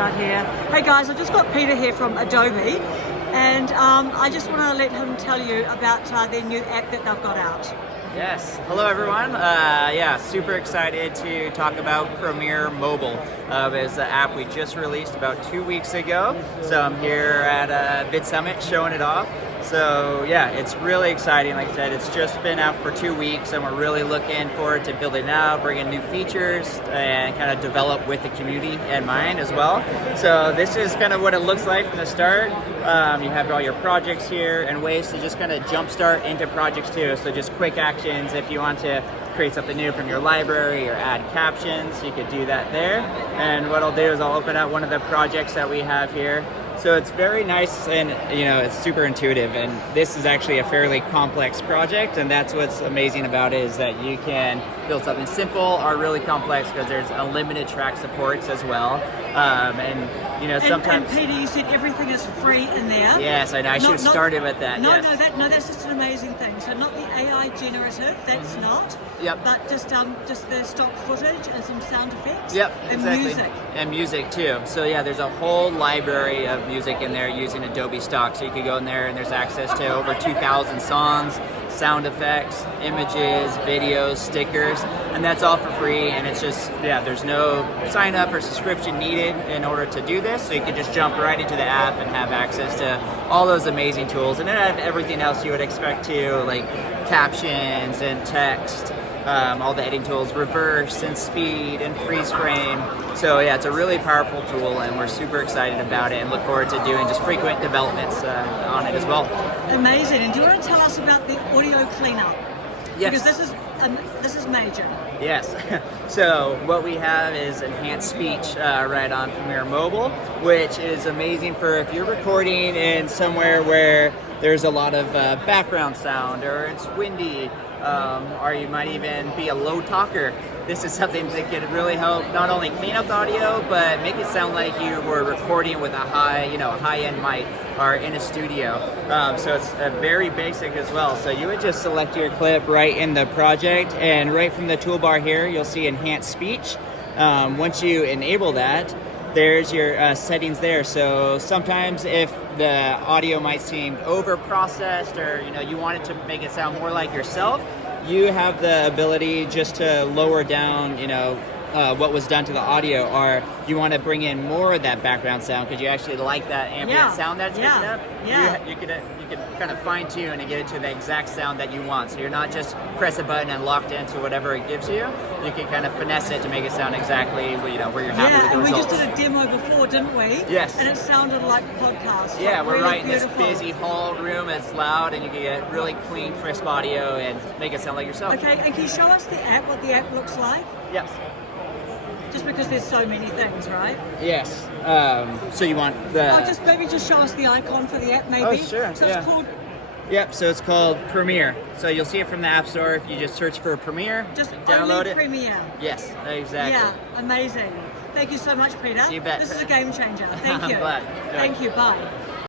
start here. Hey guys, I've just got Peter here from Adobe, and I just want to let him tell you about their new app that they've got out. Yes. Hello, everyone. Yeah, super excited to talk about Premiere Mobile. It's the app we just released about 2 weeks ago. So I'm here at VidSummit showing it off. So yeah, it's really exciting. Like I said, it's just been out for 2 weeks, and we're really looking forward to building it out, bringing new features, and kind of develop with the community in mind as well. So this is kind of what it looks like from the start. You have all your projects here and ways to just kind of jumpstart into projects too. So just quick actions if you want to create something new from your library or add captions, you could do that there. And what I'll do is I'll open up one of the projects that we have here. So it's very nice, and it's super intuitive, and this is actually a fairly complex project, and that's what's amazing about it, is that you can build something simple or really complex because there's unlimited track supports as well. Sometimes. And Peter, you said everything is free in there. Yes, I should have started with that. No, yes. that's just an amazing thing. So not the AI generative, that's not. Yep. But just the stock footage and some sound effects. Yep, and exactly. music. And music too. So yeah, there's a whole library of music in there using Adobe Stock. So you can go in there and there's access to over 2,000 songs, sound effects, images, videos, stickers, and that's all for free. And it's just, there's no sign up or subscription needed in order to do this. So you can just jump right into the app and have access to all those amazing tools. And then have everything else you would expect to, like captions and text, all the editing tools, reverse and speed and freeze frame. So yeah, it's a really powerful tool, and we're super excited about it and look forward to doing just frequent developments on it as well. Amazing. And do you want to tell us about the audio cleanup? Yes. Because this is major. Yes. So what we have is enhanced speech right on Premiere Mobile, which is amazing for if you're recording in somewhere where there's a lot of background sound, or it's windy, or you might even be a low talker. This is something that could really help not only clean up the audio, but make it sound like you were recording with a high-end mic or in a studio. So it's very basic as well. So you would just select your clip right in the project, and right from the toolbar here, you'll see enhanced speech. Once you enable that, there's your settings there. So sometimes if the audio might seem over-processed, or you want it to make it sound more like yourself, you have the ability just to lower down what was done to the audio, or you want to bring in more of that background sound because you actually like that ambient sound that's picking up. You could kind of fine tune and get it to the exact sound that you want. So you're not just press a button and locked into whatever it gives you. You can kind of finesse it to make it sound exactly where you're happy with the results. Yeah, and we just did a demo before, didn't we? Yes. And it sounded like a podcast. Yeah, we're really right in this beautiful. busy hall room. It's loud, and you can get really clean, crisp audio and make it sound like yourself. Okay, and can you show us the app, what the app looks like? Yes. Just because there's so many things, right? Yes. So you want the... maybe just show us the icon for the app, maybe. Oh, sure. So it's called... Yep, so it's called Premiere. So you'll see it from the App Store if you just search for Premiere. Just download only it. Premiere. Yes, exactly. Yeah, amazing. Thank you so much, Peter. You bet. This is a game changer. Thank you. I'm glad. Thank you. Bye.